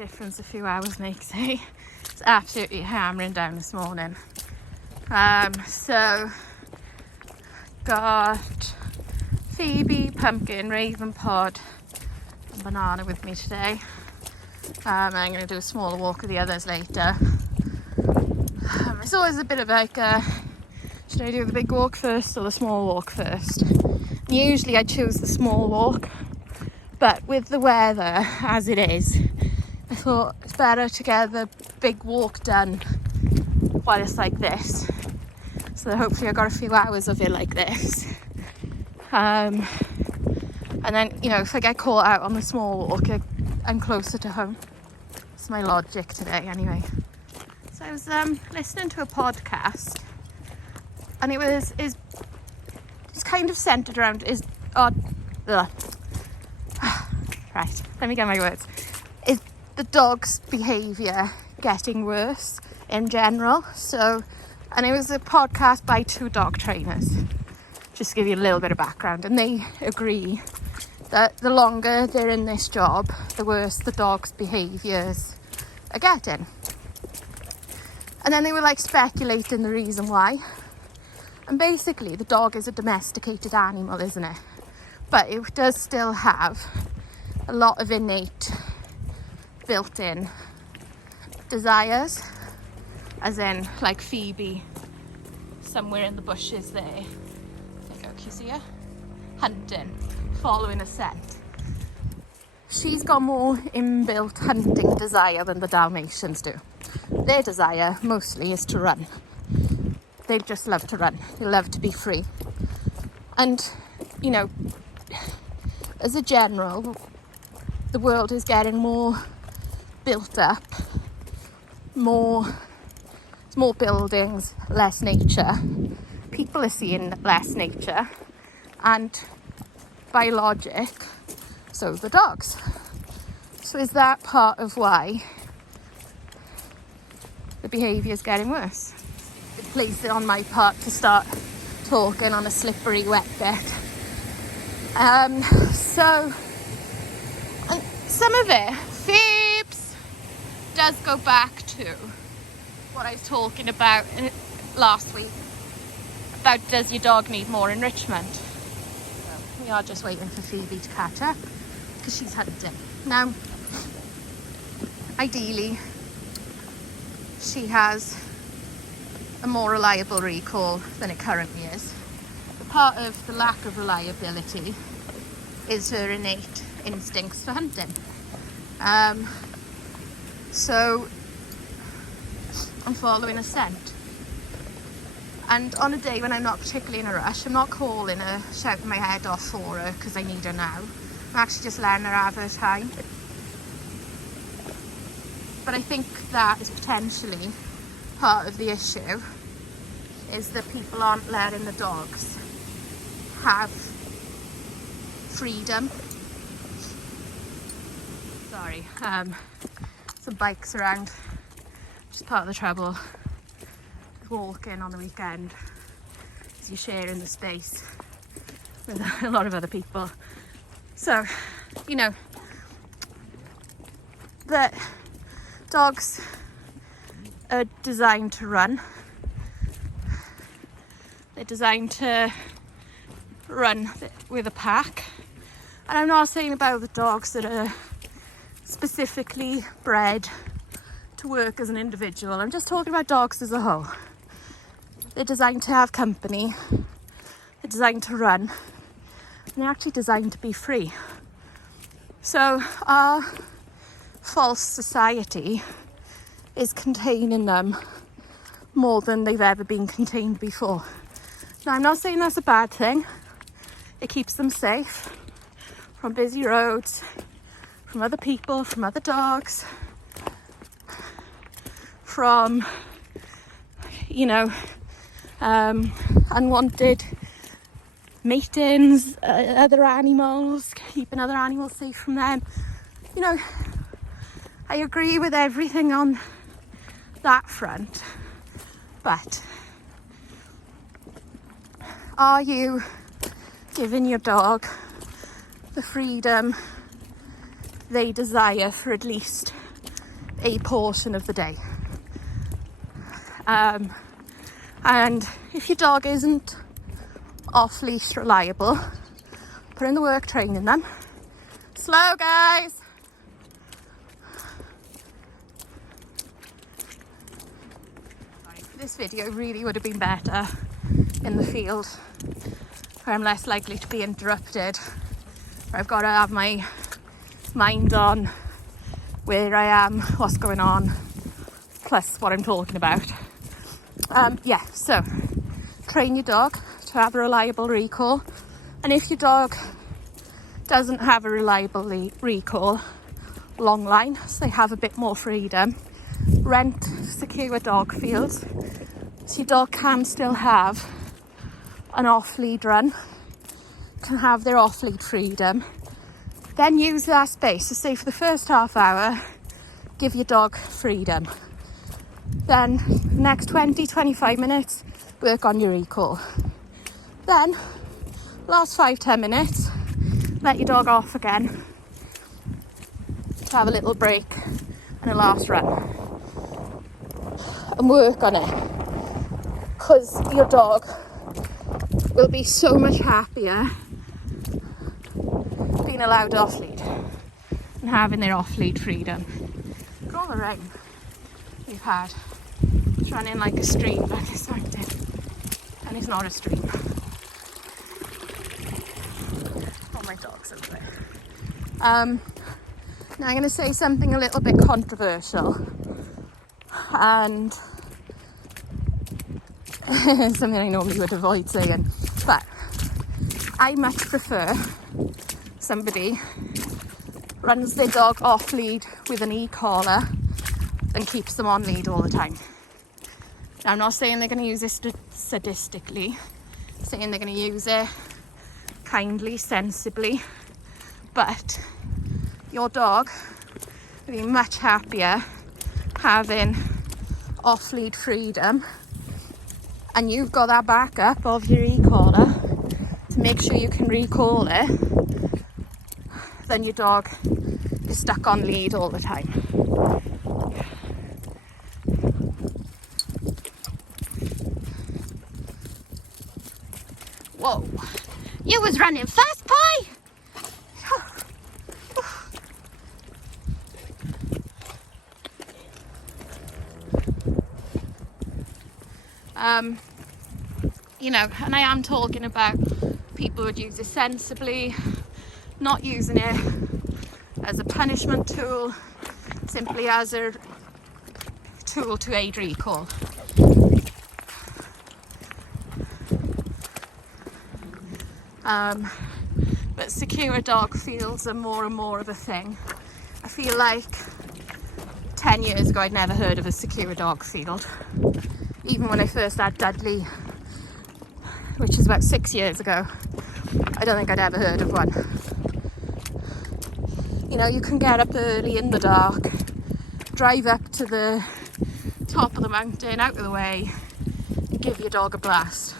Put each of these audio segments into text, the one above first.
difference a few hours makes, eh? It's absolutely hammering down this morning. So got Phoebe, Pumpkin, Raven Pod and Banana with me today. I'm going to do a smaller walk with the others later. It's always a bit of like should I do the big walk first or the small walk first? Usually I choose the small walk, but with the weather as it is, I thought it's better to get the big walk done while it's like this. So hopefully I got a few hours of it like this. And then, you know, if I get caught out on the small walk, I'm closer to home. It's my logic today anyway. So I was listening to a podcast, and it's kind of centered around right, let me get my words. Is the dog's behaviour getting worse in general? So, and it was a podcast by 2 dog trainers, just to give you a little bit of background, and they agree that the longer they're in this job, the worse the dog's behaviours are getting. And then they were like speculating the reason why. And basically the dog is a domesticated animal, isn't it? But it does still have a lot of innate built-in desires, as in like Phoebe somewhere in the bushes there. There you go, can you see her? Hunting, following a scent. She's got more inbuilt hunting desire than the Dalmatians do. Their desire mostly is to run. They just love to run. They love to be free. And, you know, as a general, the world is getting more built up, more buildings, less nature. People are seeing less nature, and by logic, so the dogs. So is that part of why the behaviour is getting worse? It plays it on my part to start talking on a slippery wet bit. So, and some of it, Phoebes, does go back to what I was talking about last week, about does your dog need more enrichment? So we are just waiting for Phoebe to catch her, because she's hunting. Now, ideally, she has a more reliable recall than it currently is. But part of the lack of reliability is her innate instincts for hunting. So I'm following a scent. And on a day when I'm not particularly in a rush, I'm not calling her, shouting my head off for her because I need her now. I'm actually just letting her have her time. But I think that is potentially part of the issue, is that people aren't letting the dogs have freedom. Sorry, some bikes around. Just part of the trouble with walking on the weekend, is you're sharing the space with a lot of other people. So, you know, that dogs are designed to run. They're designed to run with a pack. And I'm not saying about the dogs that are specifically bred to work as an individual. I'm just talking about dogs as a whole. They're designed to have company. They're designed to run. And they're actually designed to be free. So our false society is containing them more than they've ever been contained before. Now, I'm not saying that's a bad thing. It keeps them safe from busy roads, from other people, from other dogs, from, you know, unwanted matings, other animals, keeping other animals safe from them. You know, I agree with everything on that front, but are you giving your dog the freedom they desire for at least a portion of the day. And if your dog isn't off leash reliable, put in the work training them. Slow, guys. This video really would have been better in the field, where I'm less likely to be interrupted, where I've got to have my mind on where I am, what's going on, plus what I'm talking about. So train your dog to have a reliable recall, and if your dog doesn't have a reliable recall, long line, so they have a bit more freedom, rent secure dog fields so your dog can still have an off-lead run, can have their off-lead freedom. Then use that space. So say for the first half hour, give your dog freedom. Then next 20-25 minutes, work on your recall. Then last 5-10 minutes, let your dog off again to have a little break and a last run. And work on it, because your dog will be so much happier being allowed off lead and having their off lead freedom. Look at all the rain we've had. It's running like a stream back this mountain, and it's not a stream. Oh, my dog's over there. Now I'm going to say something a little bit controversial, and something I normally would avoid saying, but I much prefer somebody runs their dog off lead with an e-collar than keeps them on lead all the time. Now, I'm not saying they're going to use it sadistically, I'm saying they're going to use it kindly, sensibly, but your dog will be much happier having off-lead freedom, and you've got that backup of your e-collar to make sure you can recall it, then your dog is stuck on lead all the time. Whoa, you was running fast, Pie! And I am talking about people would use it sensibly, not using it as a punishment tool, simply as a tool to aid recall. But secure dog fields are more and more of a thing. I feel like 10 years ago I'd never heard of a secure dog field. Even when I first had Dudley, which is about 6 years ago, I don't think I'd ever heard of one. You know, you can get up early in the dark, drive up to the top of the mountain, out of the way, and give your dog a blast.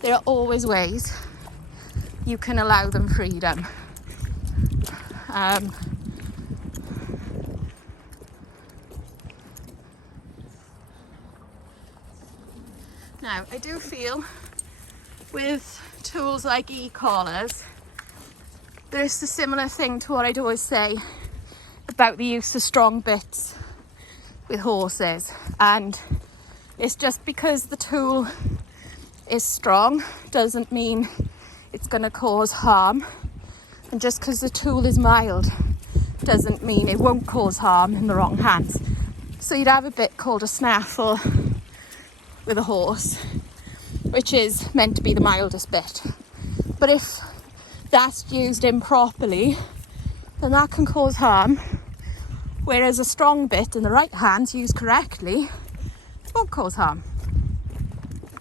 There are always ways you can allow them freedom. Now, I do feel with tools like e-collars, there's a similar thing to what I'd always say about the use of strong bits with horses. And it's just because the tool is strong doesn't mean it's going to cause harm. And just because the tool is mild doesn't mean it won't cause harm in the wrong hands. So you'd have a bit called a snaffle with a horse, which is meant to be the mildest bit. But if that's used improperly, then that can cause harm, whereas a strong bit in the right hands used correctly won't cause harm.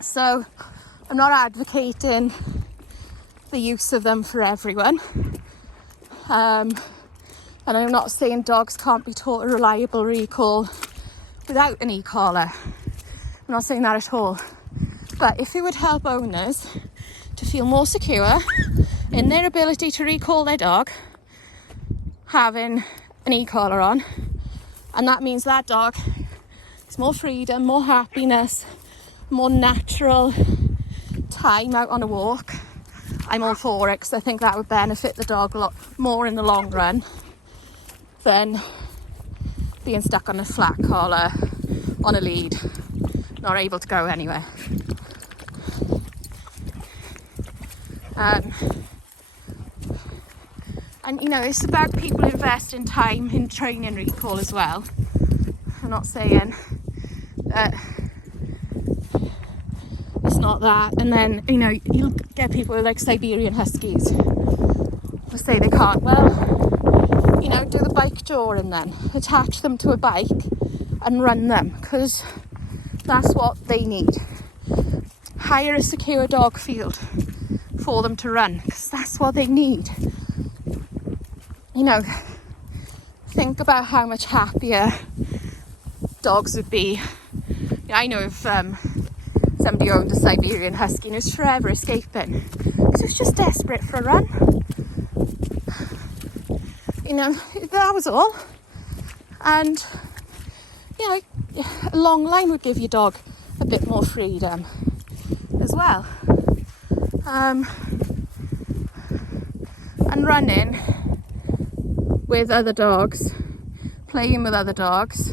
So I'm not advocating the use of them for everyone, and I'm not saying dogs can't be taught a reliable recall without an e-collar. I'm not saying that at all. But if it would help owners to feel more secure in their ability to recall their dog, having an e-collar on And that means that dog is more freedom, more happiness, more natural time out on a walk. I'm all for it because I think that would benefit the dog a lot more in the long run than being stuck on a flat collar on a lead, not able to go anywhere. And you know, it's about people investing time in training recall as well. I'm not saying that it's not that. And then, you know, you'll get people like Siberian Huskies who say they can't. Well, you know, do the bike drawing then. Attach them to a bike and run them, because that's what they need. Hire a secure dog field for them to run, because that's what they need. You know, think about how much happier dogs would be. I know of somebody owned a Siberian Husky and was forever escaping because it was just desperate for a run. You know, that was all. And, you know, a long line would give your dog a bit more freedom as well. And running with other dogs, playing with other dogs,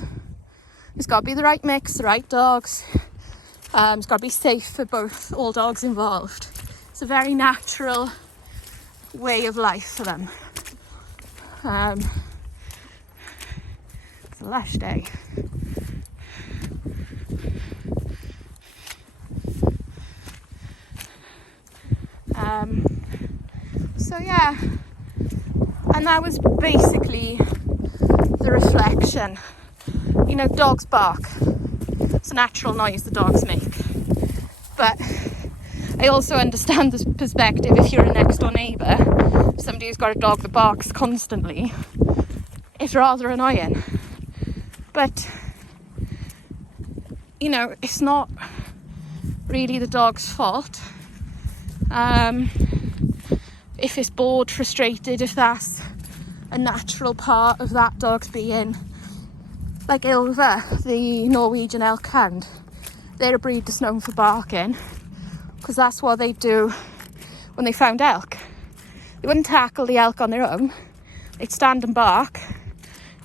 it's got to be the right mix, the right dogs. It's got to be safe for all dogs involved. It's a very natural way of life for them. It's a lush day. So yeah, and that was basically the reflection. You know, dogs bark. It's a natural noise the dogs make. But I also understand this perspective if you're a next door neighbour, somebody who's got a dog that barks constantly. It's rather annoying. But, you know, it's not really the dog's fault. If it's bored, frustrated, if that's a natural part of that dog's being. Like Ilva, the Norwegian elk hound, they're a breed that's known for barking, because that's what they do when they found elk. They wouldn't tackle the elk on their own. They'd stand and bark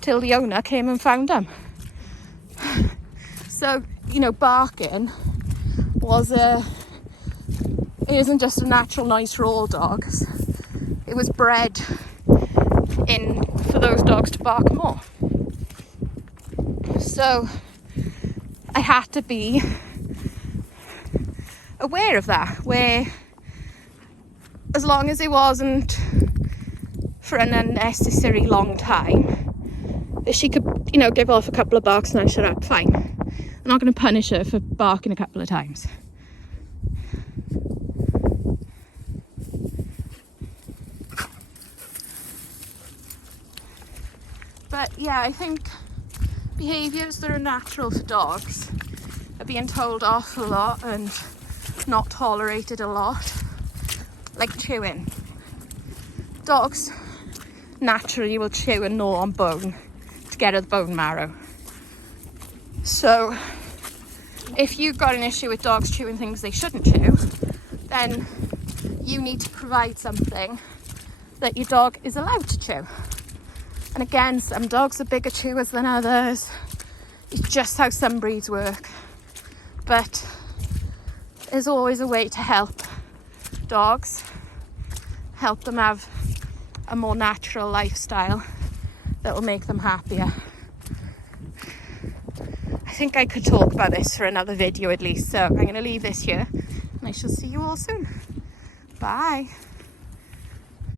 till the owner came and found them. So, you know, barking it isn't just a natural noise for all dogs. It was bred in for those dogs to bark more. So I had to be aware of that, where as long as it wasn't for an unnecessary long time, if she could, you know, give off a couple of barks and I shut up, fine. I'm not going to punish her for barking a couple of times. But yeah, I think behaviours that are natural for dogs are being told off a lot and not tolerated a lot, like chewing. Dogs naturally will chew and gnaw on bone to get at the bone marrow. So if you've got an issue with dogs chewing things they shouldn't chew, then you need to provide something that your dog is allowed to chew. And again, some dogs are bigger chewers than others. It's just how some breeds work. But there's always a way to help dogs, help them have a more natural lifestyle that will make them happier. I think I could talk about this for another video at least, so I'm going to leave this here and I shall see you all soon. Bye.